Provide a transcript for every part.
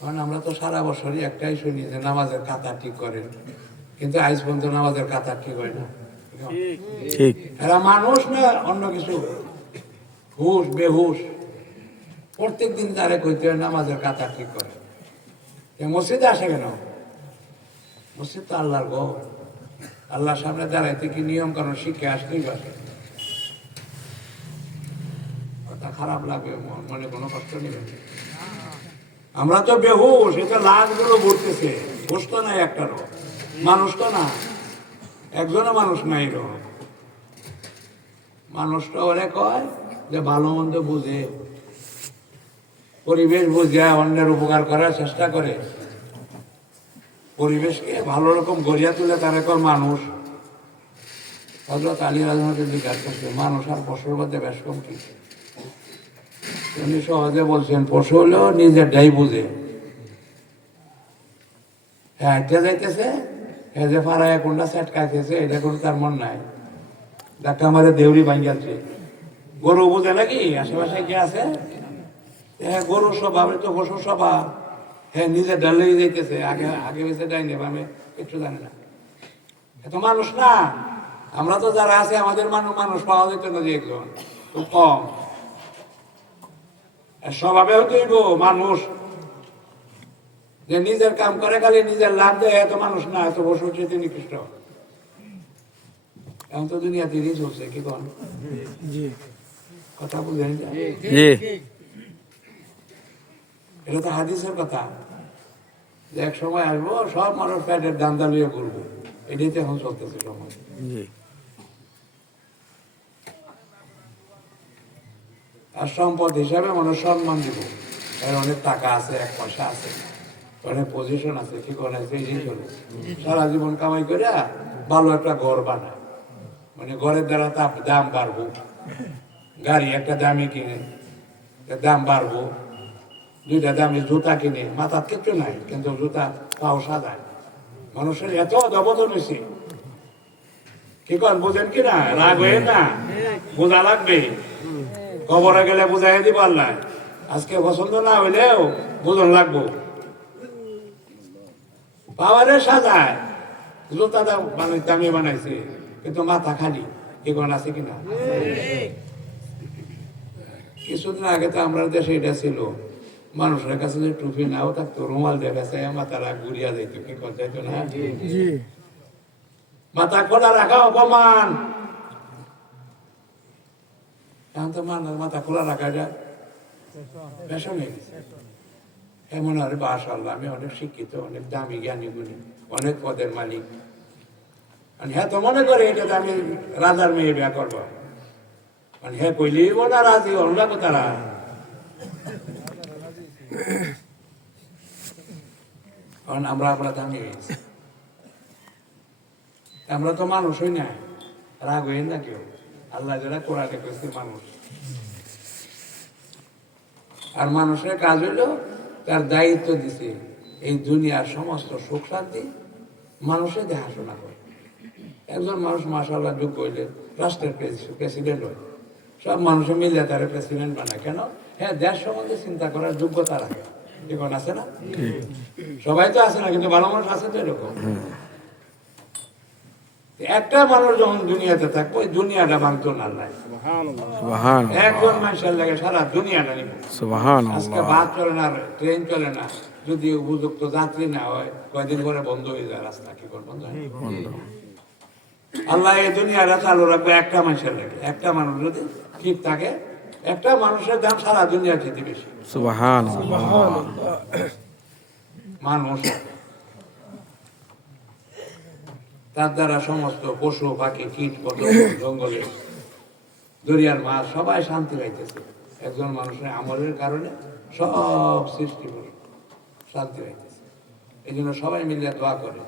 কারণ আমরা তো সারা বছরই একটাই শুনি যে নামাজের কাতা ঠিক করেন। কিন্তু আজ পর্যন্ত নামাজের কাতা ঠিক হয় না। এরা মানুষ না অন্য কিছু। হুশ বেহুশ। প্রত্যেক দিন তারে কইতে হয় নামাজের কাতা ঠিক করে মসজিদে আসে কেন? মসজিদ তো আল্লাহর গো আল্লাহর সামনে দাঁড়াইতে কি নিয়ম কারণ শিখে আসতেই পারে? কথা খারাপ লাগে ম- মনে কোনো কষ্ট নেই। আমরা তো বেহুশ এটা লাশগুলো ঘুরতেছে হুশ তো নাই একটারও মানুষ তো না একজনও মানুষ নাই রো মানুষটা ওরে কয় যে ভালো মন্দ বুঝে। পরিবেশ বুঝে, অন্যের উপকার করার চেষ্টা করে। পরিবেশকে ভালো রকম গড়িয়া তুলে তারা কয় মানুষ। হজরত আলী রাজনাথের জিজ্ঞাসা করছে, মানুষ আর পশুর মধ্যে বেশ কম কি? উনি সহজে বলছেন, পশু হলেও নিজেরটাই বুঝে। হাঁটতে যাইতেছে হ্যাঁ যে ফারায় কোনটা সেট খাইতেছে, এটা কোনো তার মন নাই। ডাক্তার আমাদের দেউরি ভাঙ্গাচ্ছে গরু বুঝে নাকি? আশেপাশে কে আছে? হ্যাঁ গরু স্বভাব তো পশু স্বভাব। হ্যাঁ নিজে ডালেই যাইতেছে। আগে আগে বেঁচে ডাইনি আমি একটু জানি না। এত মানুষ না। আমরা তো যারা আছে, আমাদের মানুষ মানুষ পাওয়া যেত না যে একজন। খুব কম। আর স্বভাবেও তৈব মানুষ। যে নিজের কাম করে খালি নিজের লাভ দেয় এত মানুষ না এত বসে হচ্ছে নিকৃষ্ট এখন তো দুনিয়া তিরিশ চলছে কি কন? কথা বুঝেন এটা তো হাদিসের কথা। যে এক সময় আসব সব মানুষ প্যাটের দাম দাঁড়িয়ে করব এটাই তো এখন চলতেছে সময় জি আর সম্পদ হিসাবে মানুষ সম্মান দিব। এর অনেক টাকা আছে, এক পয়সা আছে। অনেক পজিশন আছে কি করে আছে, এই করে সারা জীবন কামাই করে ভালো একটা ঘর বানা মানে ঘরের দ্বারা তার দাম বাড়বো। গাড়ি একটা দামি কিনে দাম বাড়বো। দুইটা দামি জুতা কিনে, মাথার কিচ্ছু নাই, কিন্তু জুতা পাও সাদায় মানুষের এত দবদন হয়েছে। কি কর বোঝেন কি না? রাগ হয়ে না? বোঝা লাগবে। কবরে গেলে বুঝাই দিব আল্লাহ আজকে পছন্দ না হইলেও বুঝন লাগবো। পাওয়ারে সাজায়। জুতা দাম মানে দামি বানাইছে কিন্তু মাথা খালি। কোন আছে কিনা? কিছুদিন আগে তো আমরা দেশে এটা ছিল। মানুষের কাছে যে টুপি নাও থাকতো রুমাল দেখাছে মাথারা ঘুরিয়া যাইতো কি কথা যাইতো না? মাথা খোলা রাখা অপমান। এখন তো মানুষ মাথা খোলা রাখা যায় ফ্যাশন হয়ে এমন আর বাসাল্লাহ আমি অনেক শিক্ষিত অনেক দামি জ্ঞানী গুণী অনেক পদের মালিক মানে হ্যাঁ তো মনে করে এটা তো আমি রাজার মেয়ে বিয়া করব মানে হ্যাঁ কইলেই না রাজি অন্য তারা কারণ আমরা আমরা দামি হয়ে আমরা তো মানুষই না রাগ হইন না কেউ আল্লাহ যারা কোরআনে করেছে মানুষ। আর মানুষের কাজ হইল তার দায়িত্ব দিছে এই দুনিয়ার সমস্ত সুখ শান্তি মানুষের দেখাশোনা করে। একজন মানুষ মাসাল্লাহ যোগ্য হইলে রাষ্ট্রের প্রেসিডেন্ট হয়। সব মানুষে মিলে তারা প্রেসিডেন্ট বানায়। কেন? হ্যাঁ দেশ সম্বন্ধে চিন্তা করার যোগ্যতা রাখে। এখন আছে না? সবাই তো আছে না কিন্তু ভালো মানুষ আছে তো এরকম। একটা মানুষ যখন দুনিয়াতে থাকব ওই দুনিয়াটা ভাঙতো না আল্লাহ সুবহান একজন মানুষের লাগে সারা দুনিয়াটা নিব। আজকে বাস চলে না ট্রেন চলে না যদি উপযুক্ত যাত্রী না হয় কয়দিন পরে বন্ধ হয়ে যায় রাস্তা কি করে বন্ধ আল্লাহ এই দুনিয়াটা চালু রাখবে একটা মানুষের লাগে। একটা মানুষ যদি ঠিক থাকে একটা মানুষের দাম সারা দুনিয়া যেতে বেশি। মানুষ। তার দ্বারা সমস্ত পশু, পাখি, কীট, পতঙ্গ, জঙ্গলে, দরিয়ার মাছ, সবাই শান্তি পাইতেছে। একজন মানুষের আমলের কারণে সব সৃষ্টি করে শান্তি পাইতেছে। এই জন্য সবাই মিলে দোয়া করে।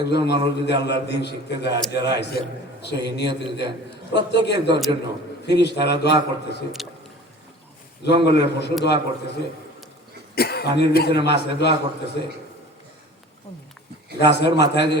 একজন মানুষ যদি আল্লাহর দিন শিখতে আর যারা আইসেন সেই নিয়তি দেন প্রত্যেকের জন্য ফিরিস তারা দোয়া করতেছে, জঙ্গলের পশু দোয়া করতেছে, পানির ভিতরে মাছে দোয়া করতেছে। গাছের মাথায় যে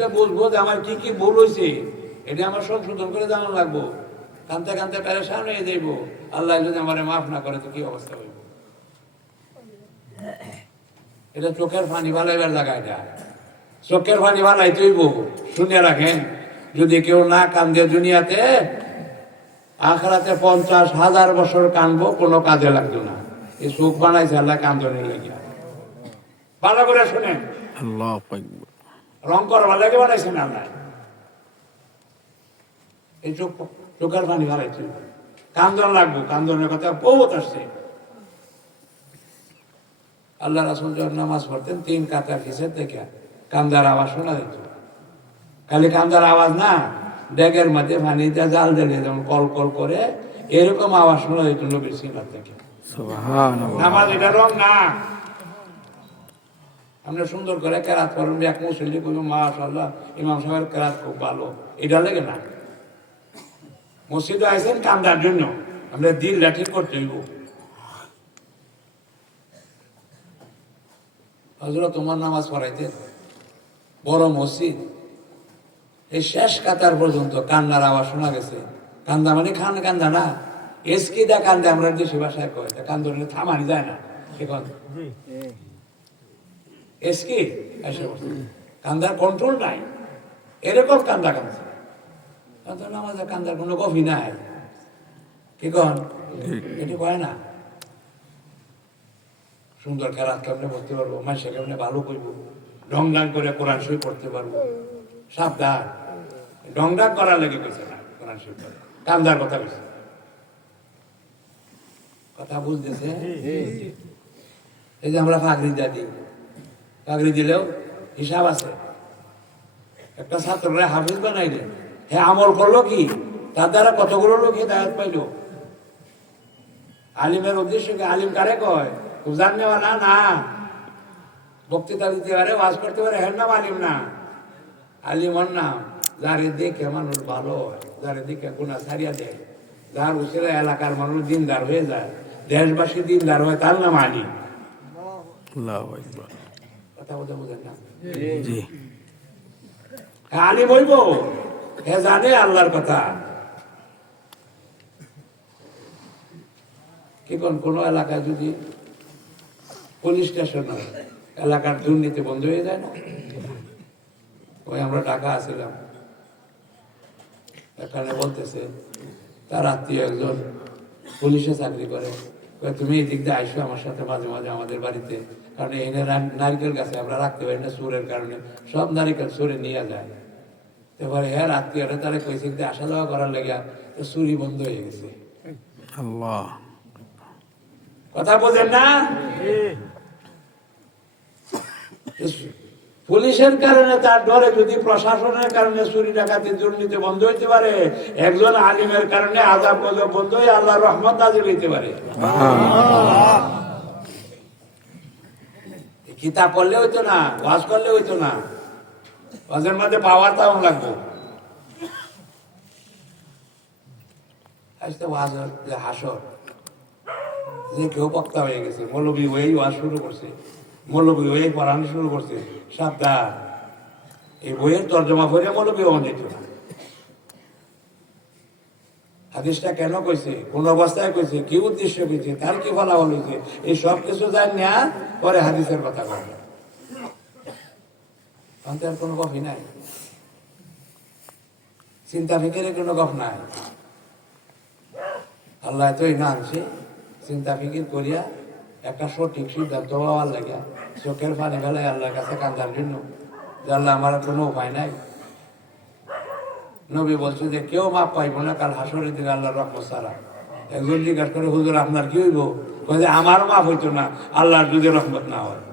তো বুঝব যে আমার কি কি ভুল হয়েছে, এটা আমার সংশোধন করে জানানো লাগবো। কানতে কানতে পেরেশান হয়ে যাইব। আল্লাহ যদি আমার মাফ না করে, তো কি অবস্থা হইব? এটা চোখের পানি ভালাইবার জায়গা এটা। চোখের পানি ভালাই তৈব শুনে রাখেন। যদি কেউ না কান্দে দুনিয়াতে আখরাতে পঞ্চাশ হাজার বছর কানবো, কোনো কাজে লাগতো না। এই চোখ বানাইছে, আল্লাহ কান্দনের লেগে ভালো করে শুনেন। আল্লাহ রং করবার লাগে বানাইছেন আল্লাহ এই চোখ চোখের পানি ভালাইছে কান্দন লাগবো কান্দনের কথা বহুত আসছে। আল্লাহ রাসুল যখন নামাজ পড়তেন তিন কাতা কিসের থেকে কান্দার আওয়াজ শোনা যেত খালি কান্দার আওয়াজ না ডেগের মধ্যে পানিতে জাল দিলে যেমন কল কল করে এরকম আওয়াজ শোনা যেত নবীর সিনার থেকে। নামাজ এটা রং না। আমরা সুন্দর করে কেরাত করেন, এক মুসল্লি করব মাশাল্লাহ ইমাম সাহেবের কেরাত খুব ভালো। এটা লেগে না। মসজিদে আইসেন কান্দার জন্য। আমরা দিল লাঠি করতে হইব। হজরত তোমার নামাজ পড়াইতে বড় মসজিদ। এই শেষ কাতার পর্যন্ত কান্নার আওয়াজ শোনা গেছে। কান্দা মানে খান কান্দা না। এসকি দা কান্দে আমরা দেশি ভাষায় কয় কান্দনে থামানি যায় না। এখন এসকি এসে বসে। কান্দার কন্ট্রোল নাই। এরকম কান্দা কান্দছে কান্দা আমাদের কান্দার কোনো কফি নাই। কি কন? এটি কয় না? সুন্দর খেলার কেমনে পড়তে পারব? মাসে কেমনে ভালো করব? ডং ডাং করে কোরআন শরীফ পড়তে পারব? সাবধান। ডং ডাং করার লেগে কইছে না কোরআন শরীফ পড়ে। কান্দার কথা কইছে। কথা বুঝতেছে? এই যে আমরা ফাগরি দাদি ফাগরি দিলেও হিসাব আছে। একটা ছাত্ররা হাফিজ বানাইলে হ্যাঁ আমল করল কি? তার দ্বারা কতগুলো লোক হিদায়ত পাইলো? আলিমের উদ্দেশ্য কি? আলিম কারে কয়? উজান নেওয়া না? না। বক্তৃতা দিতে পারে, ওয়াজ করতে পারে, হের নাম আলিম না। আলিম ওর নাম, যারে দেখে মানুষ ভালো হয়, যারে দেখে গুণা সারিয়া দেয়, যার উচিরা এলাকার মানুষ দিনদার হয়ে যায়, দেশবাসী দিনদার হয়, তার নাম আলিম। কথা বুঝেন না। হ্যাঁ, হইব হে জানে আল্লাহর কথা। কি কোন কোন এলাকায় যদি পুলিশ স্টেশন এলাকার দুর্নীতি বন্ধ হয়ে যায় না? ওই আমরা টাকা আসছিলাম এখানে বলতেছে তার আত্মীয় একজন পুলিশে চাকরি করে। তুমি এই দিক দিয়ে আইসো আমার সাথে মাঝে মাঝে আমাদের বাড়িতে। কারণ রা- নারকেল গাছে আমরা রাখতে পারি না সুরের কারণে। সব নারিকেল সুরে নিয়ে যায়। এবারে হ্যাঁ আত্মীয়রা তারা কইছে যে আসা যাওয়া করার লেগে তো চুরি বন্ধ হয়ে গেছে। আল্লাহ। কথা বোঝেন না? পুলিশের কারণে তার ডরে যদি প্রশাসনের কারণে চুরি ডাকাতি দুর্নীতি বন্ধ হইতে পারে, একজন আলিমের কারণে আজাব গজব বন্ধ হয়ে আল্লাহ রহমত নাজিল হইতে পারে। কিতাব পড়লে হইতো না, ওয়াজ করলে হইতো না। ওয়াজের মধ্যে পাওয়ার তাও লাগবো। আজকে ওয়াজ হাসর। যে কেউ বক্তা হয়ে গেছে, মৌলবী হয়েই ওয়াজ শুরু করছে। মৌলবী হয়েই পড়ানো শুরু করছে। সাবধান। এই বইয়ের তর্জমা করে মৌলবী হওয়া যেত না। হাদিসটা কেন কইছে? কোন অবস্থায় কইছে? কি উদ্দেশ্য কইছে? তার কি ফলাফল হয়েছে এই সব কিছু জান না পরে হাদিসের কথা বলে অন্তর কোনো গফই নাই। চিন্তা ফিকিরে কোনো গফ নাই। আল্লাহ তো না আনছে। চিন্তা ফিকির করিয়া একটা সঠিক সিদ্ধান্ত হওয়ার লাগে চোখের পানি ফেলে আল্লাহর কাছে কান্দার জন্য। যে আল্লাহ, আমার কোনো উপায় নাই। নবী বলছে যে, কেউ মাপ পাইব না কাল হাসরের দিন আল্লাহর রহমত সারা একজন জিজ্ঞাসা করে, হুজুর, আপনার কি হইব? যে আমার মাপ হইতো না, আল্লাহর যদি রহমত না হয়।